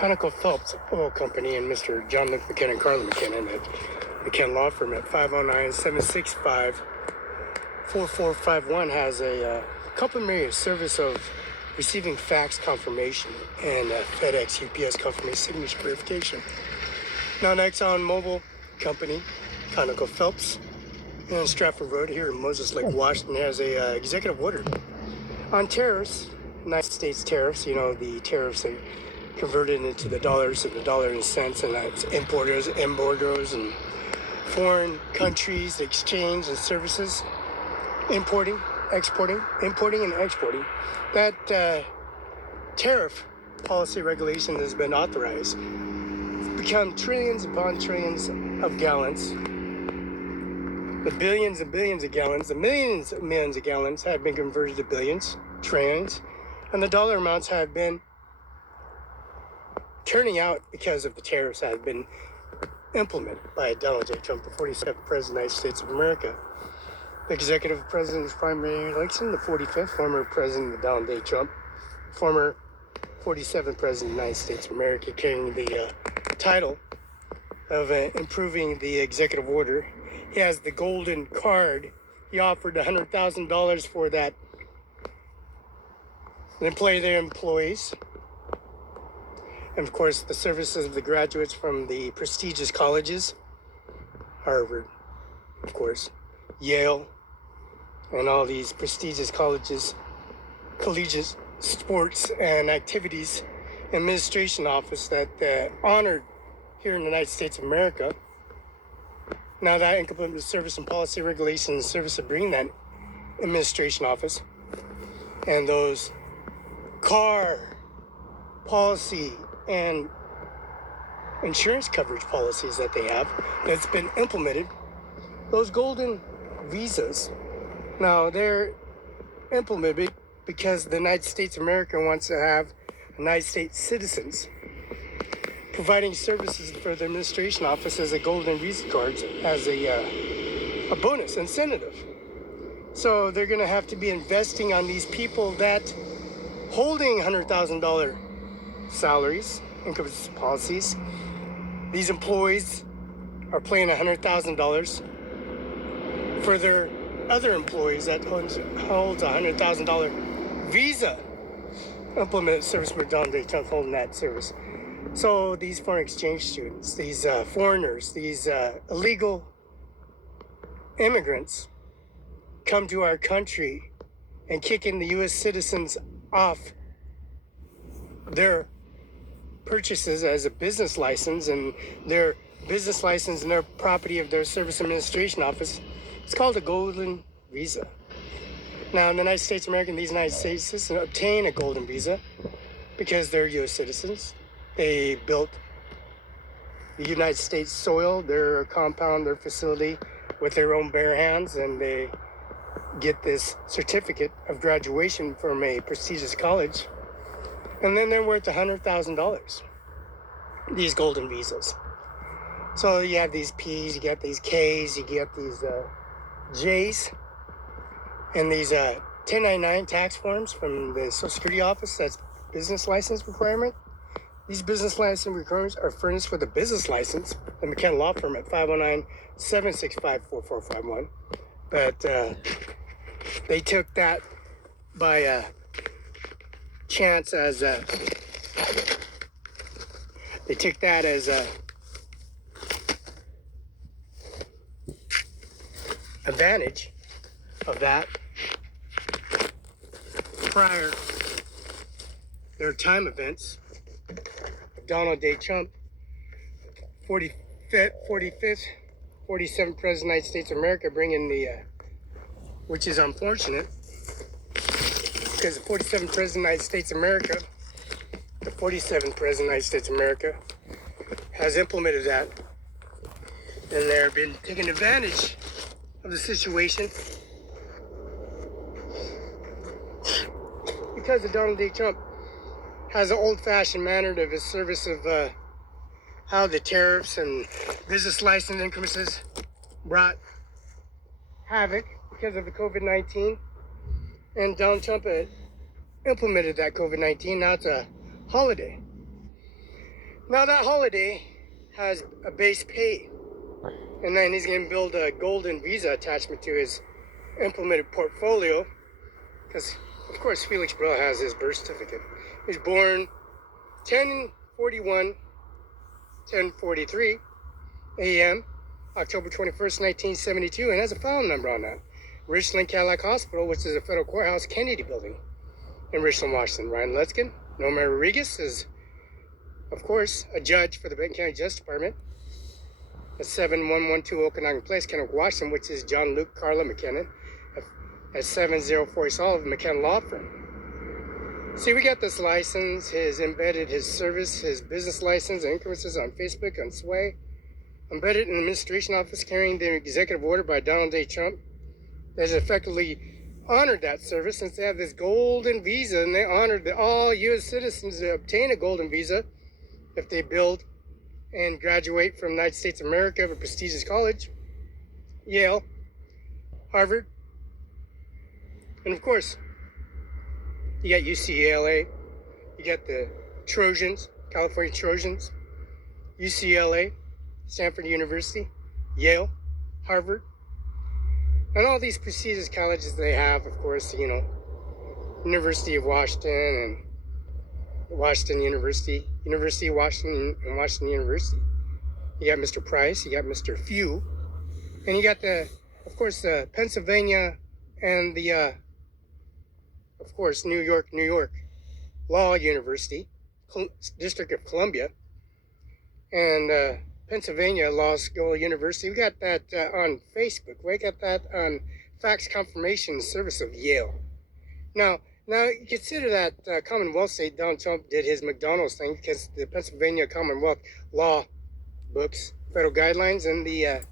ConocoPhillips Oil Company and Mr. John Luke McKinnon and Carla McKinnon at McKinnon Law Firm at 509-765-4451 has a complimentary service of receiving fax confirmation and FedEx UPS confirmation signature verification. Now, an ExxonMobil company, ConocoPhillips, in Stratford Road here in Moses Lake, Washington, has a executive order on tariffs, United States tariffs, the tariffs that converted into the dollars and the dollar and cents, and that's importers, and foreign countries, exchange and services, importing and exporting. That tariff policy regulation has been authorized. It's become trillions upon trillions of gallons. The billions and billions of gallons, the millions of gallons have been converted to billions, trillions, and the dollar amounts have been turning out because of the tariffs that have been implemented by Donald J. Trump, the 47th President of the United States of America. The executive president's primary election, the 45th, former President Donald J. Trump, former 47th President of the United States of America, carrying the title of improving the executive order. He has the golden card. He offered $100,000 for that. Their employees. And of course, the services of the graduates from the prestigious colleges, Harvard, of course, Yale, and all these prestigious colleges, collegiate sports and activities administration office that honored here in the United States of America. Now that implemented service and policy regulation in the service of bringing that administration office and those car policy and insurance coverage policies that they have that's been implemented, those golden visas, now they're implemented because the United States of America wants to have United States citizens providing services for the administration office as a golden visa cards as a bonus incentive. So they're going to have to be investing on these people that holding $100,000 salaries, income policies. These employees are paying $100,000 for their other employees that holds $100,000 visa implemented service for Donald J. Trump holding that service. So these foreign exchange students, these foreigners, these illegal immigrants come to our country and kicking the U.S. citizens off their purchases as a business license and their business license and their property of their service administration office. It's called a golden visa. Now, in the United States of America, these United States citizens obtain a golden visa because they're U.S. citizens. They built the United States soil, their compound, their facility with their own bare hands, and they get this certificate of graduation from a prestigious college. And then they're worth $100,000, these golden visas. So you have these P's, you get these K's, you get these J's, and these 1099 tax forms from the Social Security Office, that's business license requirement. These business license requirements are furnished with a business license, the McKinnon Law Firm at 509-765-4451. But they took that by chance as they took that as advantage of that prior their time events of Donald J. Trump, 47th President of the United States of America, bringing the which is unfortunate because the 47th President of the United States of America, the 47th President of the United States of America has implemented that, and they've been taking advantage of the situation because of Donald J. Trump has an old-fashioned manner of his service of how the tariffs and business license increases brought havoc because of the COVID-19. And Donald Trump implemented that COVID-19. Now it's a holiday. Now that holiday has a base pay, and then he's going to build a golden visa attachment to his implemented portfolio, because of course Felix Barela has his birth certificate. He was born 10:41, 10:43 a.m. October 21st, 1972, and has a file number on that. Richland Cadillac Hospital, which is a federal courthouse, Kennedy Building in Richland, Washington. Ryan Lutzkin, Norma Rodriguez is, of course, a judge for the Benton County Justice Department at 7112 Okanagan Place, Kennewick, Washington, which is John Luke Carla McKinnon at 704 Sullivan McKinnon Law Firm. See, we got this license, his service, his business license, and increments on Facebook, on Sway. Embedded in the administration office, carrying the executive order by Donald J. Trump that has effectively honored that service, since they have this golden visa, and they honored all U.S. citizens to obtain a golden visa if they build and graduate from the United States of America of a prestigious college, Yale, Harvard, and of course, you got UCLA, you got the Trojans, California Trojans, UCLA, Stanford University, Yale, Harvard, and all these prestigious colleges they have, of course, University of Washington and Washington University, University of Washington and Washington University. You got Mr. Price, you got Mr. Few, and you got of course, the Pennsylvania and the, of course, New York Law University, District of Columbia, and Pennsylvania Law School University. We got that on Facebook. We got that on Fax Confirmation Service of Yale. Now consider that Commonwealth state, Donald Trump did his McDonald's thing because the Pennsylvania Commonwealth Law books, federal guidelines, and the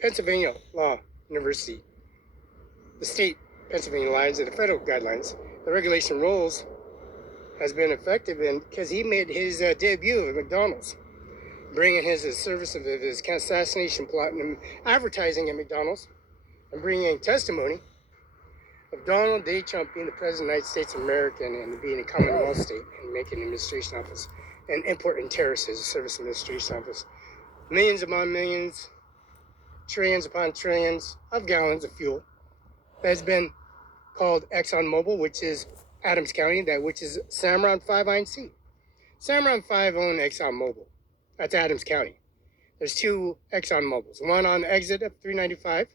Pennsylvania Law University, the state Pennsylvania lines and the federal guidelines, the regulation rules has been effective because he made his debut at McDonald's, bringing his service of his assassination plot and advertising at McDonald's, and bringing testimony of Donald J. Trump being the President of the United States of America and being a Commonwealth state and making an administration office and importing terrorists as a service administration office. Millions upon millions, trillions upon trillions of gallons of fuel that has been called ExxonMobil, which is Adams County, which is CIMARON5INC. CIMARON5 own ExxonMobil. That's Adams County. There's two ExxonMobils, one on the exit of 395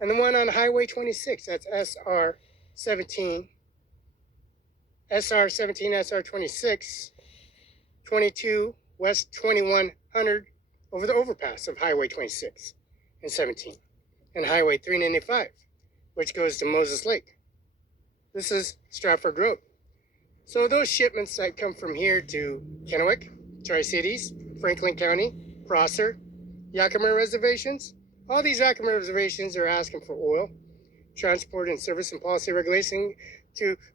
and the one on Highway 26. That's SR17, SR26, 22 West 2100 over the overpass of Highway 26 and 17, and Highway 395, which goes to Moses Lake. This is Stratford Road. So those shipments that come from here to Kennewick, Tri-Cities, Franklin County, Prosser, Yakima reservations, all these Yakima reservations are asking for oil, transport and service and policy regulation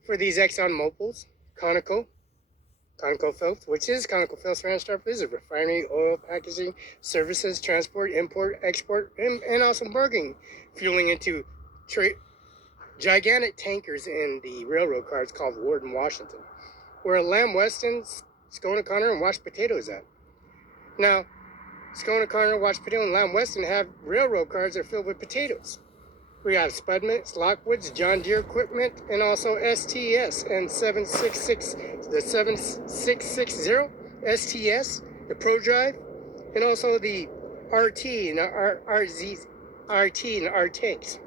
for these ExxonMobils, ConocoPhillips, which is ConocoPhillips Ranch, is a refinery, oil packaging, services, transport, import, export, and also bargaining, fueling into gigantic tankers in the railroad cars called Warden, Washington, where Lamb Weston, Scone Connor, and Washed Potato is at. Now, Scone Connor, Washed Potato, and Lamb Weston have railroad cars that are filled with potatoes. We have Spudmans, Lockwoods, John Deere equipment, and also STS and 7660 STS, the ProDrive, and also the RT and RZs, RT and RTs,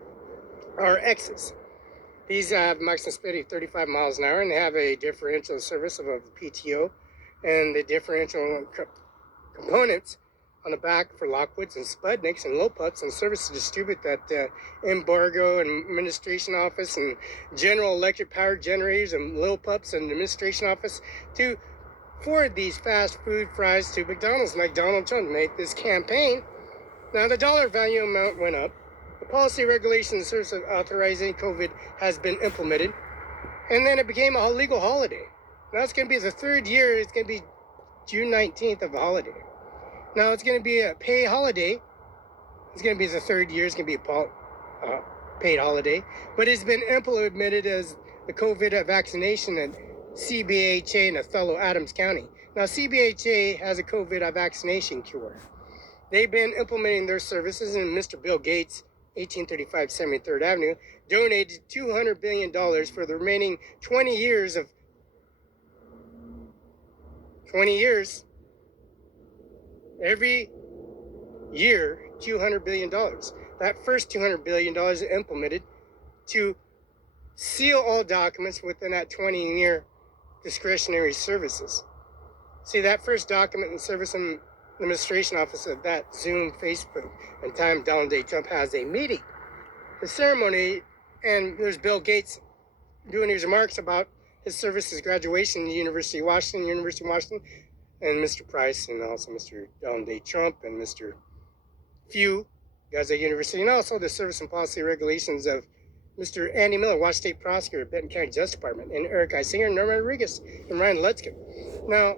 RXs. These have maximum speed of 35 miles an hour, and they have a differential service of a PTO and the differential components on the back for Lockwoods and Spudniks and Lopups, and service to distribute that embargo and administration office and General Electric power generators and Lopups and administration office to forward these fast food fries to McDonald's. Like Donald Trump made this campaign. Now the dollar value amount went up. The policy, regulation, and service of authorizing COVID has been implemented, and then it became a legal holiday. Now it's going to be the third year. It's going to be June 19th of a holiday. Now it's going to be a paid holiday. It's going to be the third year. It's going to be a paid holiday, but it's been implemented as the COVID vaccination and CBHA in Othello, Adams County. Now, CBHA has a COVID vaccination cure. They've been implementing their services, and Mr. Bill Gates, 1835 73rd Avenue, donated $200 billion for the remaining 20 years. Every year, $200 billion. That first $200 billion is implemented to seal all documents within that 20-year discretionary services. See, that first document in Service Administration Office of that Zoom, Facebook, and time Donald J. Trump has a meeting. The ceremony, and there's Bill Gates doing his remarks about his services graduation in University of Washington, and Mr. Price, and also Mr. Donald J. Trump, and Mr. Few, guys at University, and also the service and policy regulations of Mr. Andy Miller, Washington State Prosecutor, Benton County Justice Department, and Eric I. Singer, Norman Rodriguez, and Ryan Lutzkin. Now,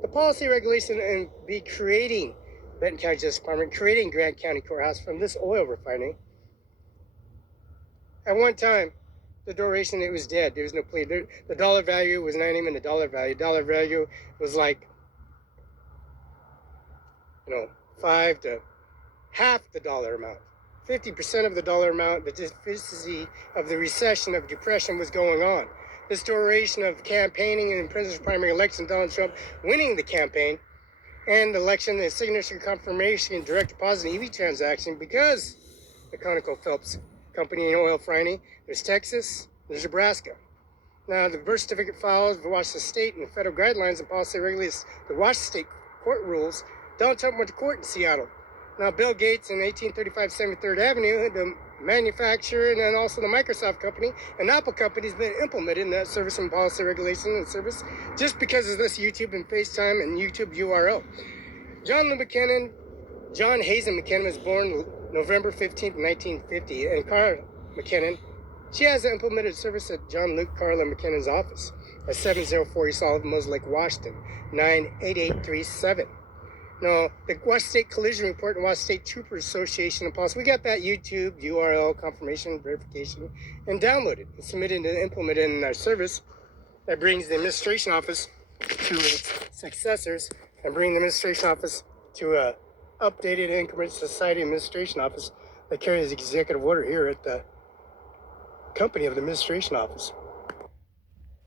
the policy regulation and be creating Benton County Justice Department, creating Grant County Courthouse from this oil refining. At one time, the duration, it was dead. There was no plea. The dollar value was not even the dollar value. Dollar value was like, 5 to half the dollar amount. 50% of the dollar amount, the deficiency of the recession of depression was going on. This duration of campaigning and president's primary election, Donald Trump winning the campaign and the election, the signature confirmation, direct deposit and EV transaction, because the ConocoPhillips company in oil refining, there's Texas, there's Nebraska. Now, the birth certificate files of Washington State and the federal guidelines and policy regulates the Washington State court rules. Donald Trump went to court in Seattle. Now, Bill Gates in 1835 73rd Avenue, the manufacturer, and then also the Microsoft company and Apple company has been implemented in that service and policy regulation and service just because of this YouTube and FaceTime and YouTube URL. John Hazen McKinnon was born November 15th, 1950, and Carla McKinnon, she has implemented service at John Luke Carla McKinnon's office at 704 East Olive Mills Lake, Washington, 98837. No, the Washington State Collision Report and Washington State Troopers Association of Policy. We got that YouTube URL confirmation, verification, and downloaded and submitted and implemented in our service. That brings the administration office to its successors and bring the administration office to a updated increment society administration office that carries executive order here at the company of the administration office.